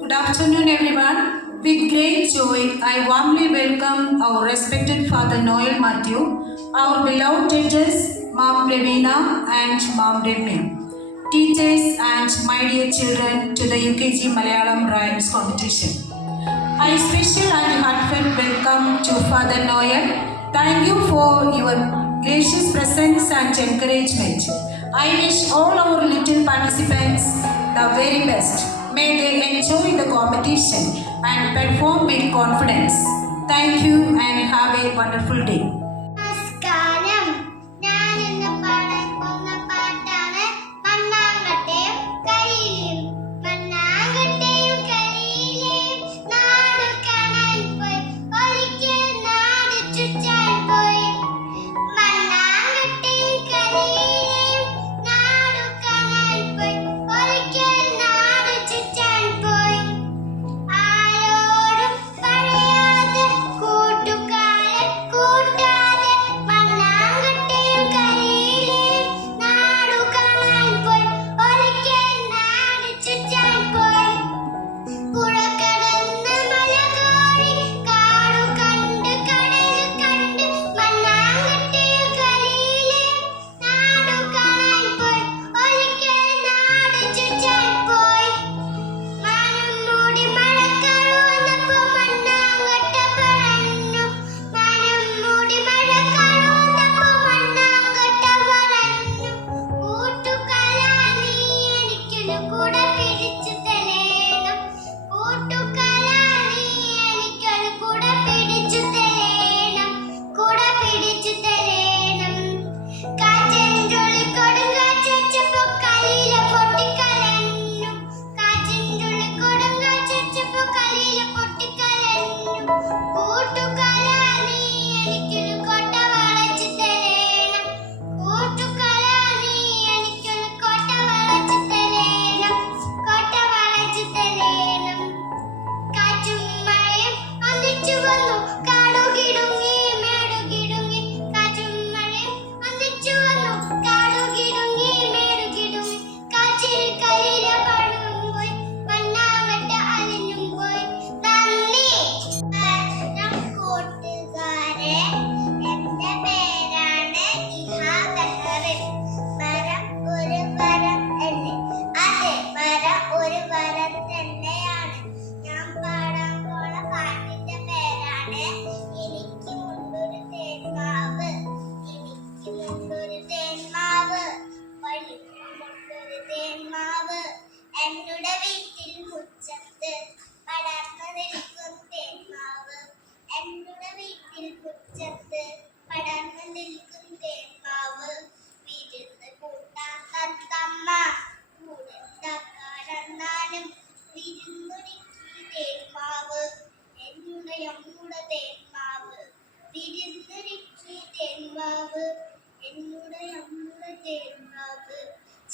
Good afternoon, everyone. With great joy, I warmly welcome our respected Father Noel Matthew, our beloved judges, Mom Pravina and Mom Remy, teachers and my dear children to the UKG Malayalam Rhymes competition. A special and heartfelt welcome to Father Noel. Thank you for your gracious presence and encouragement. I wish all our little participants the very best. May they enjoy the competition and perform with confidence. Thank you and have a wonderful day.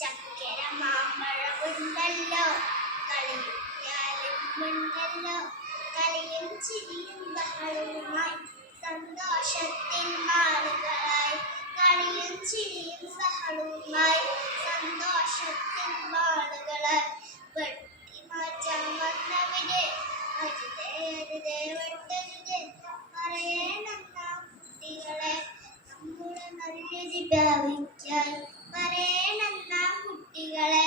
ചക്കര മാമ്പഴമുണ്ടല്ലോ കളിയുണ്ടല്ലോ കളിയും ചിരിയും ബഹളവുമായി സന്തോഷത്തിൻ നാളുകളായി കളിയും ചിരിയും ബഹളവുമായി സന്തോഷത്തിൻ നാളുകളായി വെട്ടിമാറ്റാൻ വന്നവരെ അരുതേ അരുതേ വെട്ടരുതേ പറയണം കുട്ടികളെ നമ്മുടെ നല്ലൊരു ഭാവിക്കായി പറയണം കുട്ടികളെ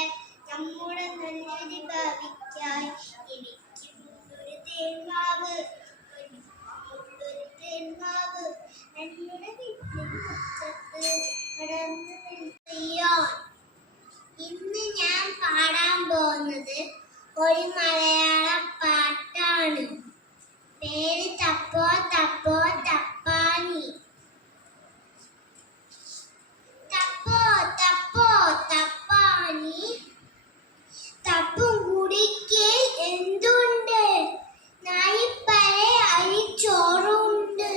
നമ്മുടെ നല്ലൊരു ഭാവിക്കായി എനിക്കുണ്ടൊരു തേന്മാവ് എന്നോട് വീട്ടിൽ മുറ്റത്ത് പടർന്നു നിൽക്കുകയോ. ഇന്ന് ഞാൻ പാടാൻ പോകുന്നത് ഒരു മലയാളം പാട്ടാണ്. പേര് തപ്പോ തപ്പോ തപ്പാനി. തപ്പോ തപ്പോ തപ്പാനി തപ്പും കുടിക്ക് എന്തുണ്ട്? നായിപ്പരെ അരിച്ചോറുണ്ട്.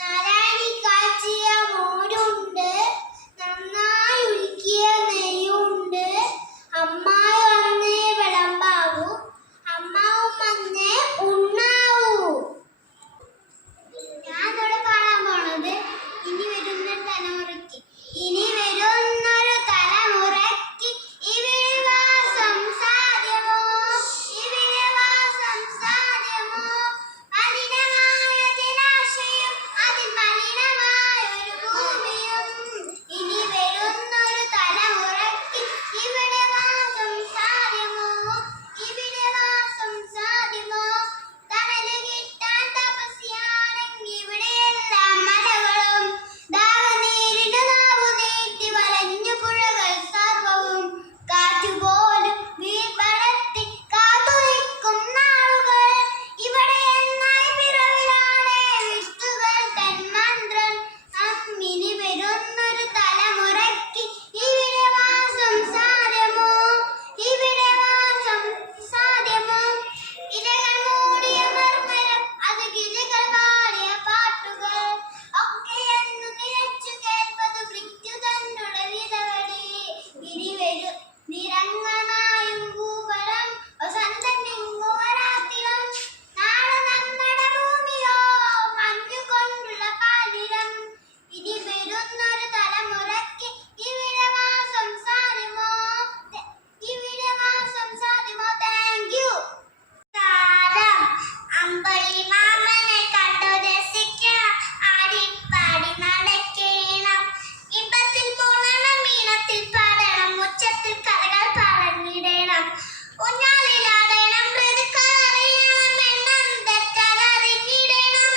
നാരായണി കാച്ചിയ മോരുണ്ട്. നന്നായി ഉരുക്കിയ നെയ്യുണ്ട്. അമ്മായി വന്നേ വിളമ്പാവൂ. അമ്മാവും വന്നേ ഉണ്ണാവൂ. നിറങ്ങനായും ഭൂപടം വസന്തമെങ്ങോ വരാത്തിരം നാളെ നമ്മുടെ ഭൂമിയോ മഞ്ഞുകൊണ്ടുള്ള പാലിരം ഇനി വരുന്നൊരു തലമുറയ്ക്ക് ഇവിടെ വാസം സാധ്യമോ താങ്ക് യു. അമ്പളി മാമനെ കണ്ടു രസിക്കണം ആടിപ്പാടി നടക്കണം ഇമ്പത്തിൽ മൂളണം മീനത്തിൽ പാടണം മുച്ചത്തിൽ കഥകൾ പറഞ്ഞിടണം ഊഞ്ഞാലിലാടണം ഋതുക്കളറിയണം എണ്ണം തെറ്റാതറിഞ്ഞിടണം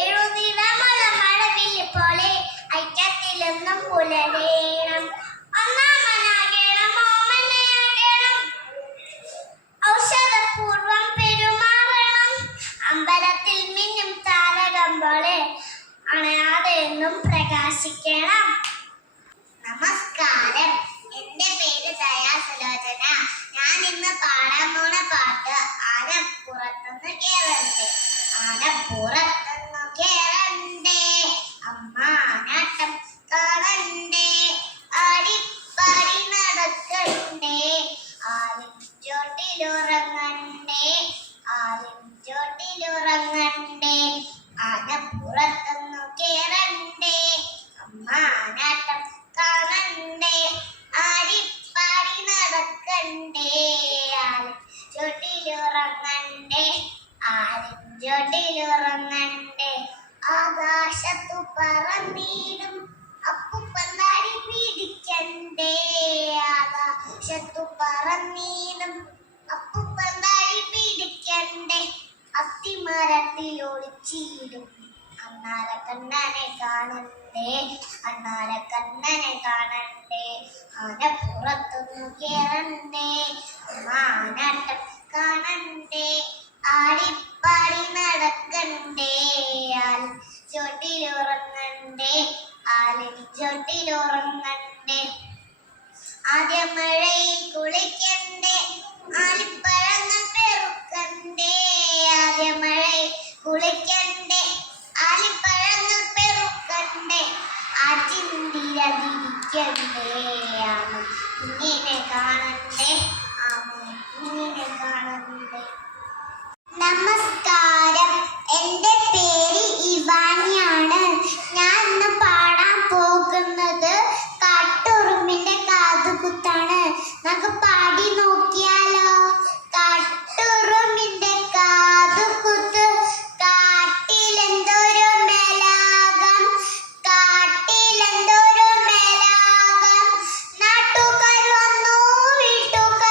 എഴുതിടമുള്ള മഴവില്ല് പോലെ ഐക്യത്തിലൊന്നും പുലരേണം ഒന്നാമനാകണം ഓമനയാകണം ഔഷധപൂർവം പെരുമാറണം അമ്പലത്തിൽ മിന്നും താരകം പോലെ അണയാതെ എന്നും പ്രകാശിക്കണം. നമസ്കാരം, എന്റെ പേര് ദയാസുലോചന. ഞാൻ ഇന്ന് പാടാൻ പോണ പാട്ട് ആനപ്പുറത്തുനിന്ന് കേറണ്ടേ. ആനപ്പുറത്തുനിന്ന് കേറണ്ടേ അമ്മ ആനാട്ടം കാണണ്ടേ ആടിപ്പാടി നടക്കണ്ടേ ആലിൻ ചോട്ടിലുറങ്ങണ്ടേ ആനപ്പുറത്തുനിന്ന് കേറണ്ടേ അമ്മ ആനാട്ടം കാണണ്ടേ ആടിപ്പാടി നടക്കണ്ടേ ആലിൻ ചോട്ടിലുറങ്ങണ്ടേ ആകാശത്തു പറന്നിടും അപ്പുപ്പന്താടി പിടിക്കണ്ടേ ആകാശത്തു പറന്നിടും അപ്പുപ്പന്താടി പിടിക്കണ്ടേ അത്തിമരത്തിൽ ഒളിച്ചിടും അണ്ണാരക്കണ്ണനെ കാണണ്ടേ ആനപ്പുറത്തുനിന്ന് കേറണ്ടേ ആനാട്ടം കാണണ്ടേ ആടിപ്പാടി നടക്കണ്ടേ ആലിൻ ചോട്ടിലുറങ്ങണ്ടേ ആദ്യ മഴയിൽ കുളിക്കണ്ടേ ആലിപ്പഴങ്ങൾ പെറുക്കണ്ടേ ആദ്യ മഴയിൽ കുളിക്കണ്ടേ ആലിപ്പഴങ്ങൾ പെറുക്കണ്ടേ ആറ്റിൻതിരതിരിക്കണ്ടേ കുഞ്ഞിനെ കാണണ്ടേ കുഞ്ഞിനെ കാണണ്ടേ. നമസ്കാരം, എന്റെ പേര് ഇവാനിയാണ്. ഞാൻ ഇന്ന് പാടാൻ പോകുന്നത് കാട്ടുറുമ്പിന്റെ കാതുകുത്താണ്. നമുക്ക് പാടി നോക്കിയാലോ. കാട്ടുറുമ്പിന്റെ കാതുകുത്ത് കാട്ടിലെന്തൊരു മേലാകം നാട്ടുകാർ വന്നു വീട്ടുകാർ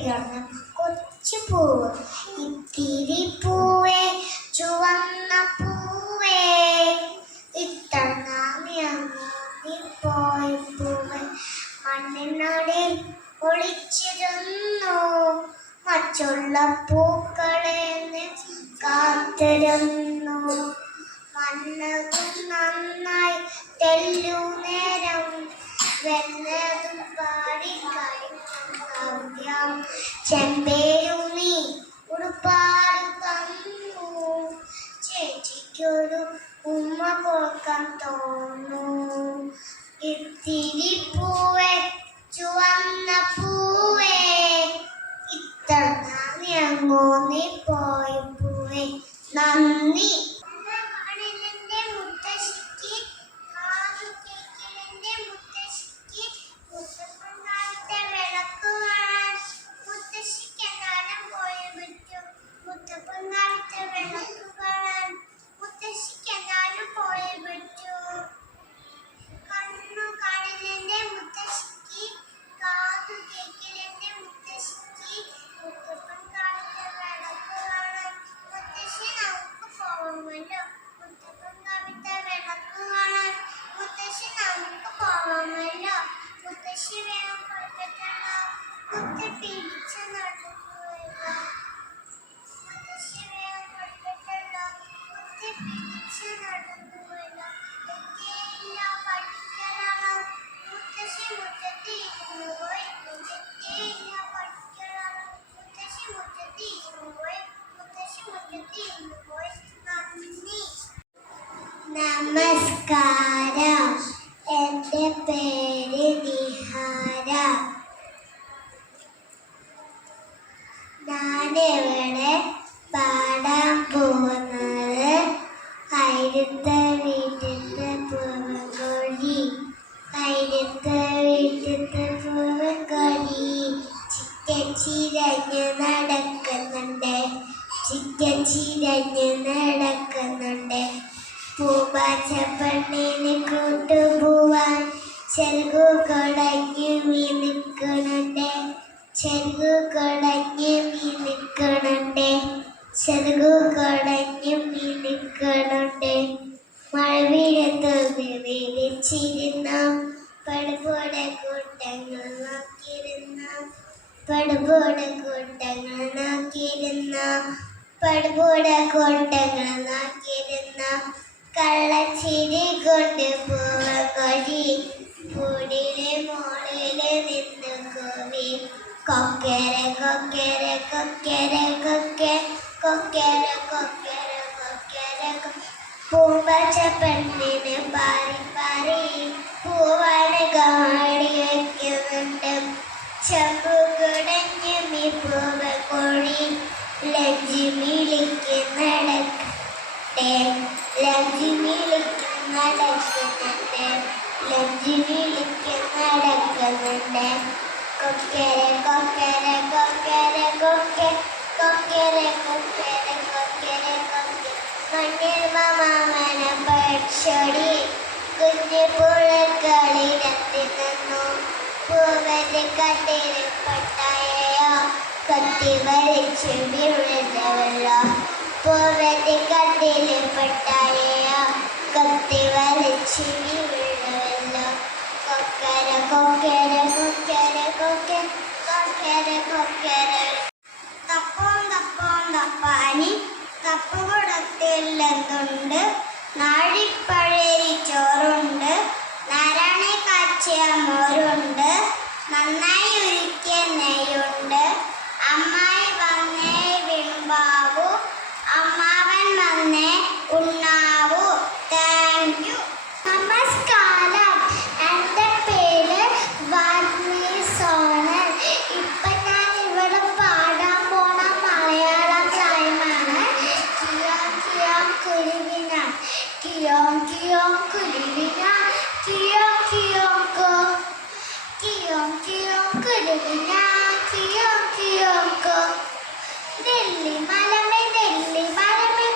വിടർന്ന കൊച്ചു പൂവ് ഇത്തിരി പൂവേ ചുവന്ന പൂവേ പോയി പൂവേ മണ്ണിനടിയിൽ ഒളിച്ചിരുന്നു മറ്റുള്ള പൂക്കളെ കാത്തിരുന്നു മണ്ണതും നന്നായി തെല്ലു നേരം വെല്ലതും പാടി കളിക്കാം ചെമ്പേരു നീ ഉടുപ്പാട് തന്നു ചേച്ചിക്കൊരു ഉമ്മ കൊടുക്കാൻ തോന്നു ഇത്തിരി പൂവേ ചുവന്ന പൂവേ ഇത്ര അങ്ങോ നീ പോയി പൂവേ നന്ദി. കടലിന്റെ മുത്തശ്ശിക്ക് കാതുകേക്കലിന്റെ മുത്തശ്ശിക്ക് മുത്തപ്പൻകാലത്തെ വിളക്ക് കാണാൻ മുത്തശ്ശിക്ക് എന്നാലും പോയി പറ്റും മുത്തപ്പൻകാലത്തെ വിളക്ക് കാണാൻ മുത്തശ്ശിക്ക് എന്നാലും പോയി പറ്റൂ. കണ്ണു കടലിന്റെ മുത്തശ്ശിക്ക് കാതുകേക്കലിന്റെ മുത്തശ്ശിക്ക് മുത്തപ്പൻകാലത്തെ വിളക്ക് കാണാൻ മുത്തശ്ശി നമുക്ക് പോവുമല്ലോ മുത്തപ്പൻകാലത്തെ വിളക്ക് കാണാൻ മുത്തശ്ശി നമുക്ക് പോവുമല്ലോ മുത്തശ്ശി വേഗം കൊടുക്കട്ടല്ലോ മുത്ത പിടിച്ചു നടക്കുമല്ലോ മുത്തശ്ശി വേഗം കൊടുക്കട്ടല്ലോ മുത്ത പിടിച്ചു നടക്കുമല്ലോ തെറ്റേയില്ല പഠിക്കലാണോ മുത്തശ്ശി മുറ്റത്ത് ഇരുന്നു പോയി തെറ്റേയില്ല പഠിക്കലാണോ മുത്തശ്ശി മുറ്റത്ത് ഇരുന്നു പോയി മുത്തശ്ശി മുറ്റത്ത് ഇരുന്നു പോയി നന്ദി. നമസ്കാരം. എൻ്റെ പേര് നിഹാര. ഞാനിവിടെ പാടാൻ പോകുന്നത് അയലത്തെ വീട്ടിലത്തെ പൂവൻകോഴി. അയലത്തെ വീട്ടിലത്തെ പൂവൻകോഴി ചിക്കൻ ചിരഞ്ഞ് നടക്കുന്നുണ്ട് ചിക്കൻ ചിരഞ്ഞ് നടക്കുന്നുണ്ട് പൂമ്പാറ്റ പെണ്ണിനെ കൂട്ടുപോവാൻ ചെറുകു കൊടഞ്ഞു നിൽക്കുന്നുണ്ട് ചെറുകു കൊടഞ്ഞു നിൽക്കുന്നുണ്ട് ചെറുകു കൊടഞ്ഞു നിൽക്കുന്നുണ്ട് മഴവിഴത്ത് വിളിച്ചിരുന്നു പടുപോടെ കൂട്ടങ്ങൾ നോക്കിയിരുന്നു പടുപോടെ കൂട്ടങ്ങൾ നോക്കിയിരുന്നു പടുപോടെ കൂട്ടങ്ങൾ നോക്കിയിരുന്നു കള്ളച്ചിരി കൊണ്ട് പൂവൻകോഴി കൂടിലെ മോളില് നിന്ന് കോവി കൊക്കര കൊക്കര കൊക്കര കൊക്കെ കൊക്കര കൊക്കര കൊക്കര പൂമ്പാറ്റ പെണ്ണിന് പാറി പാറി പൂവാണ് കാടി വയ്ക്കുന്നുണ്ട് ചെമ്പു കുടഞ്ഞു നീ പൂവൻകോഴി ലജ്ജി മിളിക്ക് നടക്കട്ടെ ലജ്ജി മിളിക്ക് നടക്കുന്നുണ്ട് ലജ്ജി മിളിക്ക് നടക്കുന്നുണ്ട് കൊക്കര കൊക്കര കൊക്കര കൊക്കെ കൊക്കര കൊക്കര കൊക്കര കൊക്കെ മണ്ണിൽ മാമന പക്ഷി കുഞ്ഞു പുഴക്കളിരത്തി നിന്നു പൂവന്റെ കട്ടിൽ പട്ടായയോ കത്തി വലിച്ചു വീഴുന്നവല്ലോ പൂവന്റെ കട്ടിൽ പട്ടായയോ കത്തി വലിച്ചു വീഴുന്നവല്ലോ കൊക്കര കൊക്കര കൊക്കര കൊക്കെ കൊക്കര കൊക്കര തപ്പോം തപ്പോം തപ്പാനി കപ്പുകുടത്തില്ലെന്നുണ്ട് നാഴിപ്പഴരി ചോറുണ്ട് നാരായണി കാച്ചിയ മോരുണ്ട് നന്നായി ഉരുക്കിയ നെയ്യുണ്ട് അമ്മായി വന്നേ വിളമ്പാവൂ അമ്മാവൻ വന്നേ ഉണ്ണാവൂ താങ്ക് യു. നമസ്കാരം. എൻ്റെ പേര് വാഗ്മി സോണൽ. ഇപ്പം ഞാൻ ഇവിടെ പാടാൻ പോണ മലയാളം ടൈമാണ് കിയോം കിയോം കുരുവിന കിയോം കിയോം കുരുവിന കിയോം കിയോം കോ കിയോം കിയോം കുരുവിന കിയോം കിയോം കോ നെല്ലി മലമേ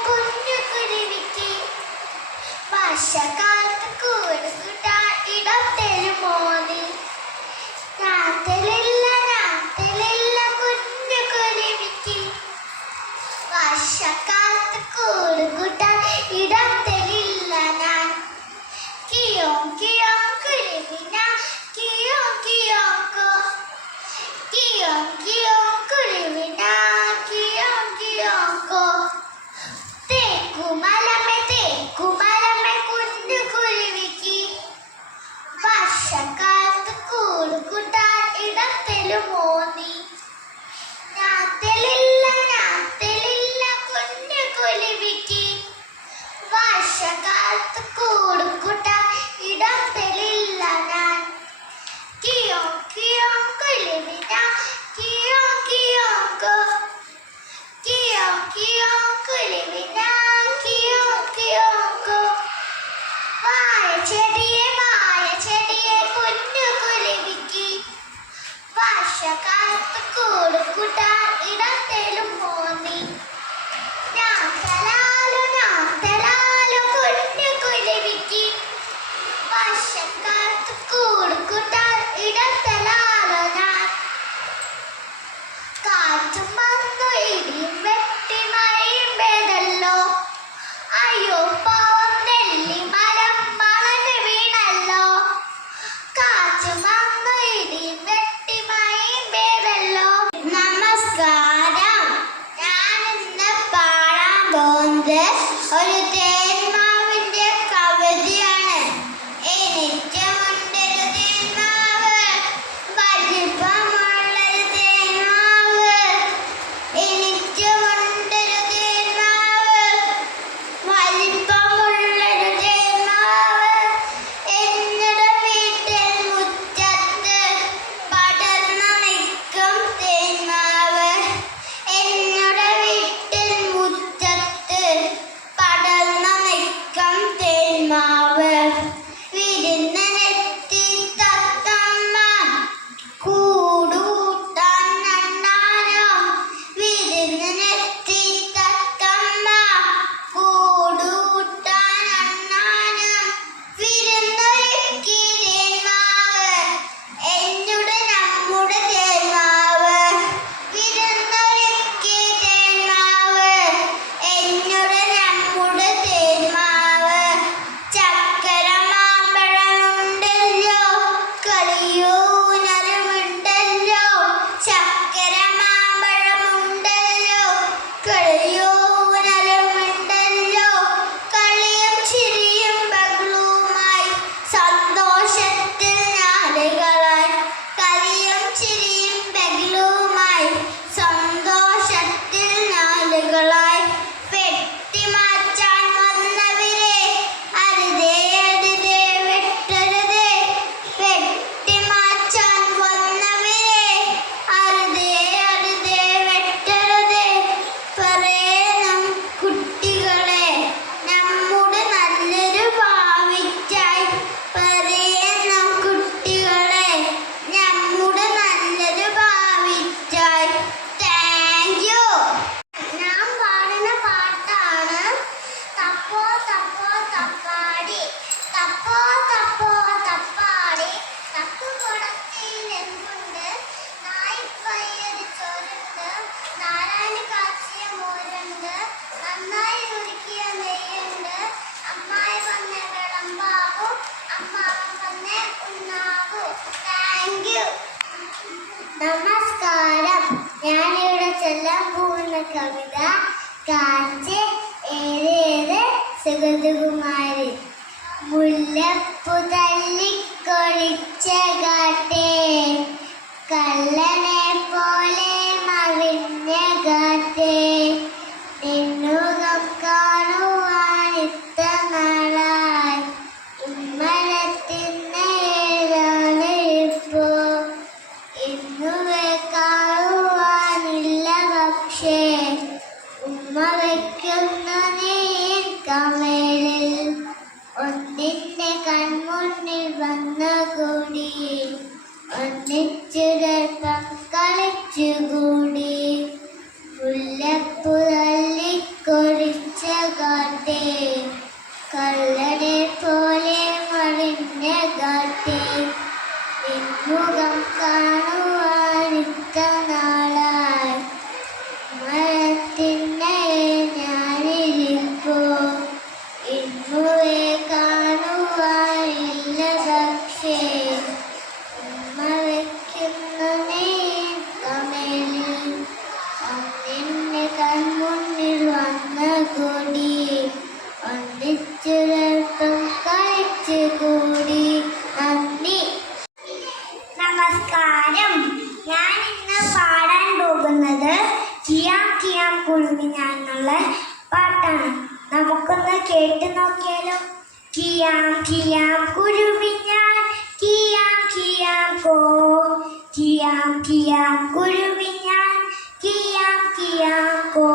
കുഞ്ഞു കുരുവിക്ക് വർഷക്കാലത്ത് കൂട് കൂട്ടാൻ ഇടം തരുമോനി നാട്ടിലില്ല ഇത് ഒരു തേന്മാവിന്റെ കവിതയാണ്. എനിക്കുമുണ്ടൊരു തേന്മാവ്, വലിപ്പമുള്ളൊരു തേന്മാവ്. എനിക്കുമുണ്ടൊരു തേന്മാവ്, വലിപ്പമുള്ളൊരു തേന്മാവ്. എന്നുടെ വീട്ടിൽ മുറ്റത്ത് പടർന്നു നിൽക്കും തേന്മാവ്. എന്നുടെ വീട്ടിൽ മുറ്റത്ത് പടർന്നു നിൽക്കും തേന്മാവ്. വിരുന്നിനെത്തി തത്തമ്മ കൂടുകൂട്ടാൻ നന്നാനോ. വിരുന്നിനെത്തി തത്തമ്മ കൂടുകൂട്ടാൻ നന്നാനോ. വിരുന്നൊരുക്കി തേന്മാവ്, എന്നുടെ നമ്മുടെ തേന്മാവ്. വിരുന്നൊരുക്കി തേന്മാവ്, എന്നുടെ നമ്മുടെ തേന്മാവ്. ചക്കര മാമ്പഴമുണ്ടല്ലോ, കളിയൂനരുമുണ്ടല്ലോ. ചക്കര മാമ്പഴമുണ്ടല്ലോ, കളിയൂനരുമുണ്ടല്ലോ. കളിയും ചിരിയും ബഹളവുമായി സന്തോഷത്തിൽ നാളുകളായി. കളിയും ചിരിയും ബഹളവുമായി സന്തോഷത്തിൽ നാളുകളായി. വെട്ടിമാറ്റാൻ വന്നവരെ അരുതേ അരുതേ വെട്ടരുതേ. വെട്ടിമാറ്റാൻ വന്നവരെ അരുതേ അരുതേ വെട്ടരുതേ. പറയണം കുട്ടികളെ നമ്മുടെ നല്ലൊരു ഭാവിക്കായി. പറയണം കുട്ടികളെ നമ്മുടെ നല്ലൊരു ഭാവിക്കായി. Thank you. ഞാൻ പാടുന്ന പാട്ടാണ് തപ്പോ തപ്പോ തപ്പാടി. തപ്പോ തപ്പോ തപ്പാടി, തപ്പുകുടത്തിൽ നെമ്പുണ്ട്, നായിപ്പയ്യൊരു ചോറുണ്ട്, നാരായണ കാച്ചിയ മോരുണ്ട്, നന്നായി ഉരുക്കിയ നെയ്യുണ്ട്, അമ്മായി വന്ന വിളമ്പാവും, അമ്മാവൻ വന്ന ഉണ്ണാവൂ. Thank you. നമസ്കാരം. ഞാനിവിടെ ചൊല്ലാൻ പോകുന്ന കവിത കാറ്റ് ഏതേത് സുഗതകുമാരി. മുല്ലപ്പൂ തല്ലിക്കൊഴിച്ച കാറ്റേ, കള്ളനെ പോലെ മറിഞ്ഞ കാറ്റേ, നിന്നുകം കാണുവാൻ ഇത്ര നാളായി. ഉമ്മരത്തിന് ഏതാണിപ്പോ, ഇന്നുവേ കാണുവാനില്ല പക്ഷേ. ഉമ്മ വയ്ക്കുന്ന നീൻ കമലിൽ ഒന്നിന്റെ കൺമുന്നിൽ വന്ന കൂടി. ഒന്നിച്ചിരപ്പം കളിച്ചുകൂടി. മുല്ലപ്പൂ തല്ലിക്കൊഴിച്ച കാറ്റേ, കള്ളനെ പോലെ മറിഞ്ഞ കാറ്റേ, നിൻമുഖം കാണുവാൻ ഇത്ര നാളായി. മരത്തിൻ്റെ ഞാനിരിപ്പോ, ഇന്നുവേ കാണുവാനില്ല പക്ഷേ. ഉമ്മ വയ്ക്കുന്ന നീൻ കമലിൽ ഒന്നിന്റെ കൺമുന്നിൽ വന്ന കൊടി. ഒന്നിച്ചൊരൽപ്പം കളിച്ചുകൂടി. നന്ദി. നമസ്കാരം. ഞാൻ ഇന്ന് പാടാൻ പോകുന്നത് കിയാം കിയാം കുഴുമിഞ്ഞാൻ എന്നുള്ള പാട്ടാണ്. നമുക്കൊന്ന് കേട്ട് നോക്കിയാലോ. കിയാം കിയാം കുഴുമിഞ്ഞാൻ, കിയാം കിയാം കോ. കിയാം കിയാം കുഴുമിഞ്ഞാൻ, കിയാം കിയാം കോ.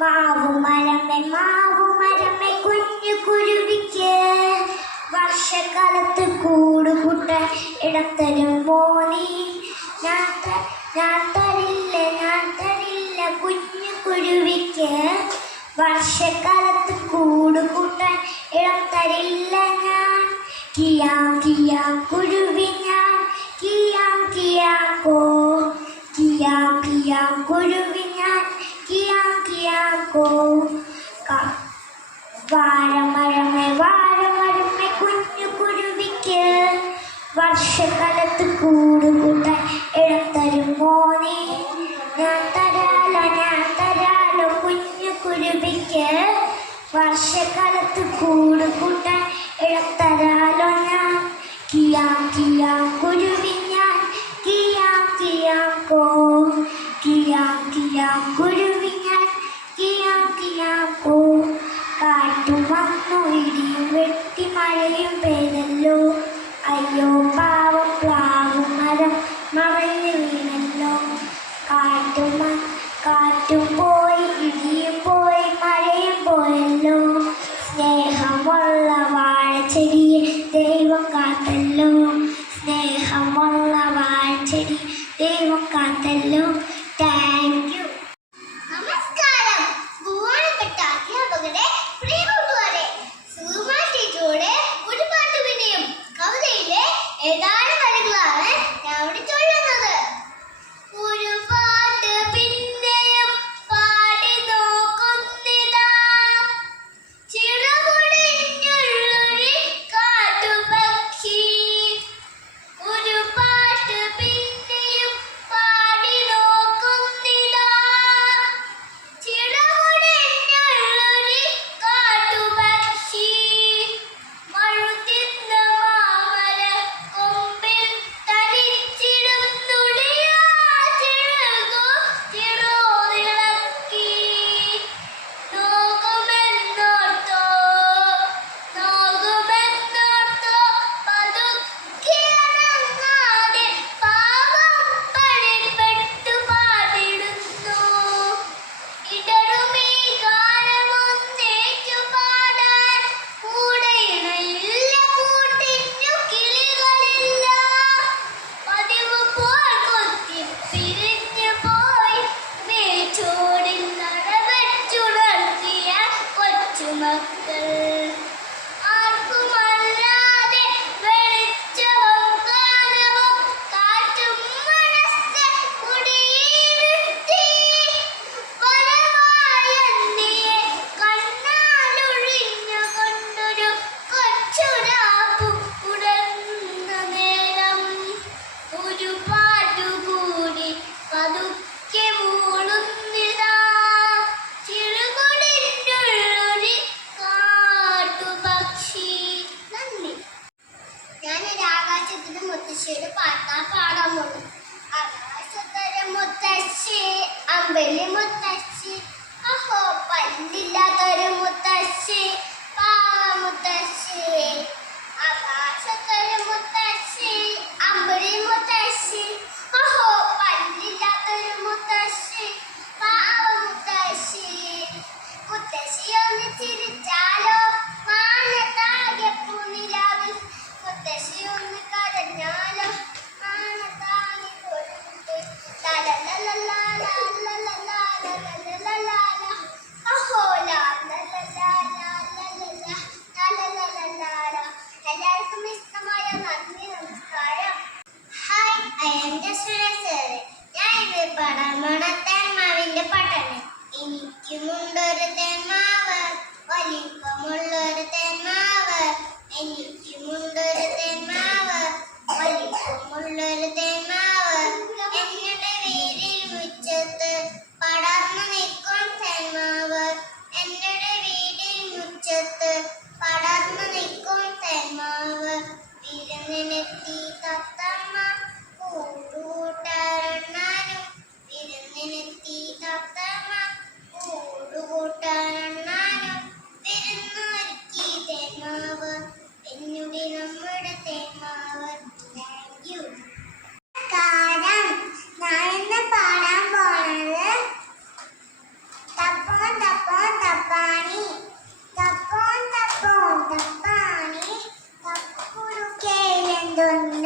മാവുമരമേ കുഞ്ഞു കുരുവിക്ക്, വർഷക്കാലത്ത് കൂടുകൂട്ടാൻ ഇടത്തരും മോനി. ഞാൻ തരില്ല കുഞ്ഞു കുരുവിക്ക്, വർഷക്കാലത്ത് കൂടുകൂട്ടാൻ ഇടം തരില്ല ഞാൻ. കിയാം കിയാം കുരുവി ഞാൻ, കിയാം കിയാം കോ. കിയാം കിയാം കുരുവി ഞാൻ, കിയാം കിയാം കോ. വാരമരമേ കുഞ്ഞു കുരുവിക്ക്, വർഷക്കാലത്ത് കൂടുകൂട്ടാൻ ഇടം തരും മോനെ. ഞാൻ തരാലോ കുഞ്ഞു കുരുവിക്ക്, വർഷക്കാലത്ത് കൂടുകൂട്ടാൻ ഇടത്തരാലോ ഞാൻ. കിയാം കിയാം കുരുവി ഞാൻ, കിയാം കിയാം കോ. കിയാം കിയാം കുരുവി ഞാൻ, കിയാം കിയാം കോ. കാറ്റും വന്നു ഇടിയും വെട്ടി മഴയും പെയ്തല്ലോ. അയ്യോ പാവം പ്ലാവും മരം മറഞ്ഞു വീണല്ലോ. കാറ്റും പോയി, ഇടിയും പോയി, മഴയും പോയല്ലോ. സ്നേഹമുള്ള വാഴച്ചെടിയെ ദൈവം കാത്തല്ലോ. സ്നേഹമുള്ള വാഴച്ചെടി ദൈവം കാത്തല്ലോ. Thank you. നമസ്കാരം. ബഹുമാനപ്പെട്ട അധ്യാപകരെ, പ്രിയ കൂട്ടുകാരെ, സുകുമാ ടീച്ചറുടെ ഒരു പാട്ട് പിന്നെയും കവിതയിലെ ഏതാനും വരികളാണ് ഞാൻ ഇവിടെ ചൊല്ലുന്നത്. ഒരു പാട്ട് പിന്നെയും പാടി നോക്കുന്നിതാ, ചിറകുടിഞ്ഞുള്ളൊരു കാട്ടുപക്ഷി. ഒരു പാട്ട് പിന്നെയും പാടി നോക്കുന്നിതാ, ചിറകുടിഞ്ഞുള്ളൊരു കാട്ടുപക്ഷി. മഴുതിന്ന മാമര കൊമ്പിൽ തനിച്ചിടുന്നുടിയാ ചിറകു ചിറോതിളക്കി. നോകുമെന്നോർത്തോ പതുക്കിയനങ്ങാതെ പാവം പണിപ്പെട്ടു പാടിടുന്നു. ഇടറുമീ ഗാനമൊന്നേറ്റു പാടാൻ കൂടെയിണയില്ല, കൂട്ടിനു കിളികളില്ല. പതിവ് പോൽ കൊത്തി പിരിഞ്ഞു പോയി മേച്ചോടിൽ നടവച്ചുണർത്തിയ കൊച്ചുമക്കൾ. ആർക്കുമല്ലാതെ വെളിച്ചവും ഗാനവും കാറ്റും മനസ്സ് കുടിയിരുത്തി. വനവായെന്നിയെ കണ്ണാലൊഴിഞ്ഞുകൊണ്ടൊരു കൊച്ചുരാപ്പു ഉണർന്ന നേരം. ഒരു പാട്ടുകൂടി പതുക്കെ മൂളുന്നിതാ, ചിറകുടിഞ്ഞുള്ളൊരു കാട്ടുപക്ഷി. നന്ദി. ഞാനൊരു ആകാശത്തിന് മുത്തശ്ശിയുടെ പാട്ടാ പാടാൻ പോകുന്നു. ആകാശത്തൊരു മുത്തശ്ശി, അമ്പലി മുത്തശ്ശി, അഹോ പല്ലില്ലാത്തൊരു മുത്തശ്ശി, പാവമുത്തശ്ശി. ആകാശത്തൊരു മുത്തശ്ശി, അമ്പലി മുത്തശ്ശി, അഹോ പല്ലില്ലാത്തൊരു മുത്തശ്ശി, പാവമുത്തശ്ശി. മുത്തശ്ശി ഒന്ന് ചിരിച്ചാലോ മാനത്താകെ പൂനിലാവിൽ. മുത്തശ്ശി ഒന്ന് കരഞ്ഞാലോ മാനത്താകെ കൊഴുത്ത്. ലാലലലലാലലലലലാലലലലലാല. അഹോ ലാലലലാലലലലാലലലാല. എല്ലാവർക്കും ഇഷ്ടമായ നന്ദി, നമസ്കാരം. Hi, I M Justina sir. ഞാൻ ഇത് പാടാൻ പോണ തേന്മാവിന്റെ പാട്ടാണ്. എനിക്കുമുണ്ടൊരു തേന്മാവ്, വലിപ്പമുള്ളൊരു തേന്മാവ്. എനിക്കുമുണ്ടൊരു തേന്മാവ്, വലിപ്പമുള്ളൊരു തേന്മാവ്. എന്നുടെ വീടിൻ മുറ്റത്ത് പടർന്നു നിൽക്കും തേന്മാവ്. എന്നുടെ വീടിൻ മുറ്റത്ത് പടർന്നു നിൽക്കും തേന്മാവ്. വിരുന്നിനെത്തി തത്തമ്മ കൂടുകൂട്ടാനെണ്ണാനും. വിരുന്നിനെത്തി തത്തമ്മ കൂടുകൂട്ടാനെണ്ണാനും. വിരുന്നൊരുക്കി തേന്മാവ്, എന്നുടെ നമ്മുടെ തേന്മാവ്. Thank you. നമസ്കാരം. ഞാൻ ഇന്ന് പാടാൻ പോണത് തപ്പോൻ തപ്പോൻ തപ്പാണി. തപ്പോൻ തപ്പോൻ തപ്പാണി, തപ്പുടുക്കയിലെന്തൊന്ന്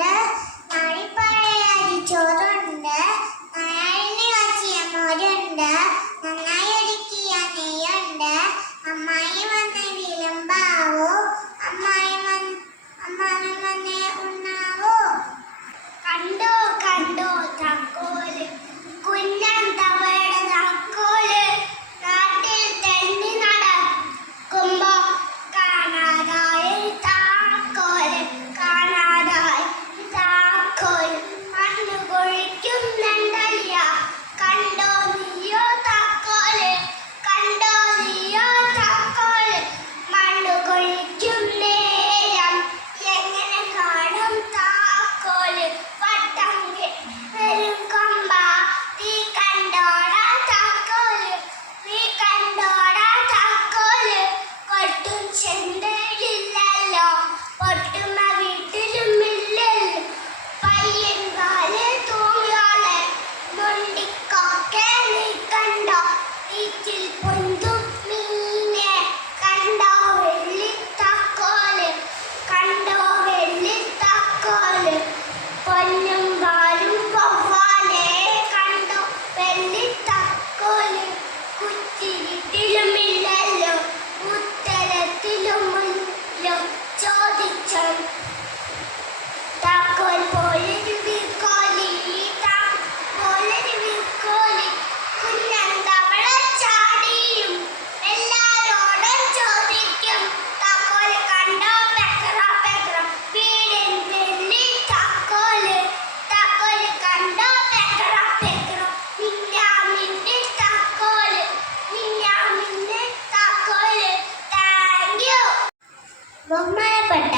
ബഹുമാനപ്പെട്ട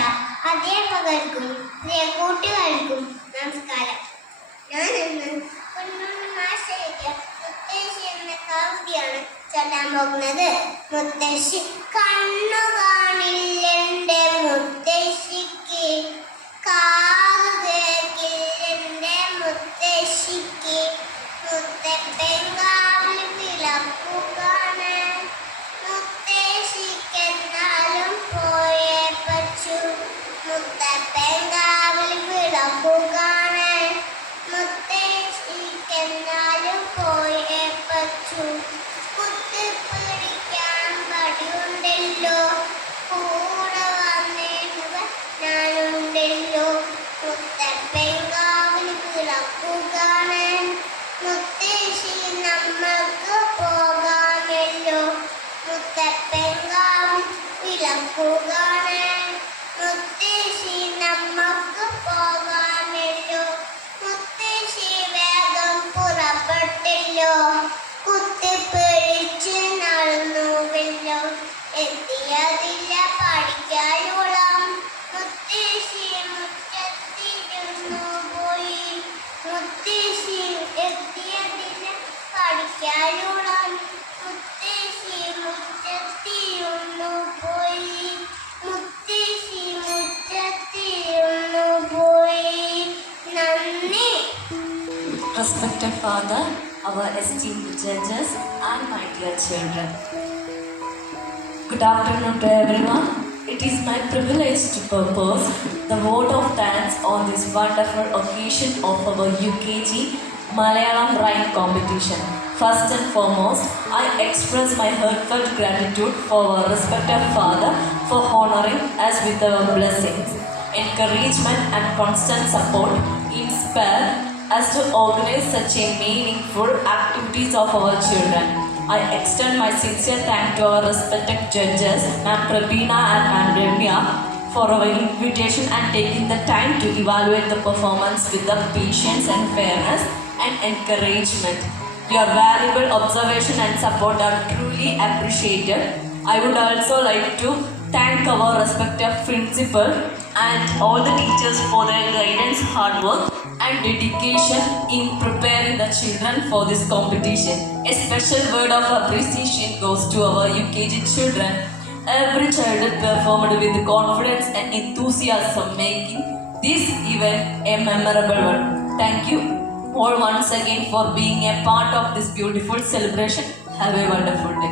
അധ്യാപകർക്കും പ്രിയ കൂട്ടുകാർക്കും നമസ്കാരം. ഞാൻ ഇന്ന് കുഞ്ഞുണ്ണി മാഷ് എഴുതിയ മുത്തശ്ശി എന്ന കവിതയാണ് ചൊല്ലാൻ പോകുന്നത്. മുത്തശ്ശി കണ്ണു കാണില്ലെന്റെ മുത്തശ്ശിക്ക്, കാതു കേൾക്കില്ലെന്റെ മുത്തശ്ശിക്ക്, മുത്തപ്പെങ്കാവിൽ വിളക്കുകാണ് മുത്തശ്ശിക്കെന്നാലും പോയേ പറ്റൂ, മുത്തപ്പെങ്കാവിൽ വിളക്കുകാണ് മുത്തശ്ശിക്കെന്നാലും പോയേ പറ്റൂ. കുത്തിപ്പിടിക്കാൻ പടിയുണ്ടല്ലോ, കൂടെ വന്നേനുക ഞാനുണ്ടല്ലോ, മുത്തപ്പെങ്കാവിൽ വിളക്കുകാണ് മുത്തശ്ശി നമ്മൾക്ക് പോകാമല്ലോ, മുത്തപ്പെങ്കാവിൽ വിളക്കുകാണ് മുത്തശ്ശി നമ്മൾക്ക് പോകാമല്ലോ, മുത്തശ്ശി വേഗം പുറപ്പെട്ടല്ലോ, കുത്തിപ്പിടിച്ച് നടന്നുവല്ലോ, എത്തിയതില്ല പഠിക്കാനോളം, മുത്തശ്ശി മുറ്റത്തിരുന്നു പോയി, മുത്തശ്ശി എത്തിയതില്ല പഠിക്കാനോളം, മുത്തശ്ശി മുറ്റത്തിരുന്നു പോയി, മുത്തശ്ശി മുറ്റത്തിരുന്നു പോയി. നന്ദി. Respected Father, our esteemed judges, and my dear children. Good afternoon to everyone. It is my privilege to propose the vote of thanks on this wonderful occasion of our UKG Malayalam Rhyme competition. First and foremost, I express my heartfelt gratitude for our respected Father for honoring us with our blessings. Encouragement and constant support inspire us to organize such a meaningful activities of our children. I extend my sincere thanks to our respected judges, Ma'am Prabina and Ma'am Remya, for our invitation and taking the time to evaluate the performance with the patience and fairness and encouragement. Your valuable observation and support are truly appreciated. I would also like to thank our respected principal and all the teachers for their guidance, hard work and dedication in preparing the children for this competition. A special word of appreciation goes to our UKG children. Every child performed with confidence and enthusiasm, making this event a memorable one. Thank you all once again for being a part of this beautiful celebration. Have a wonderful day.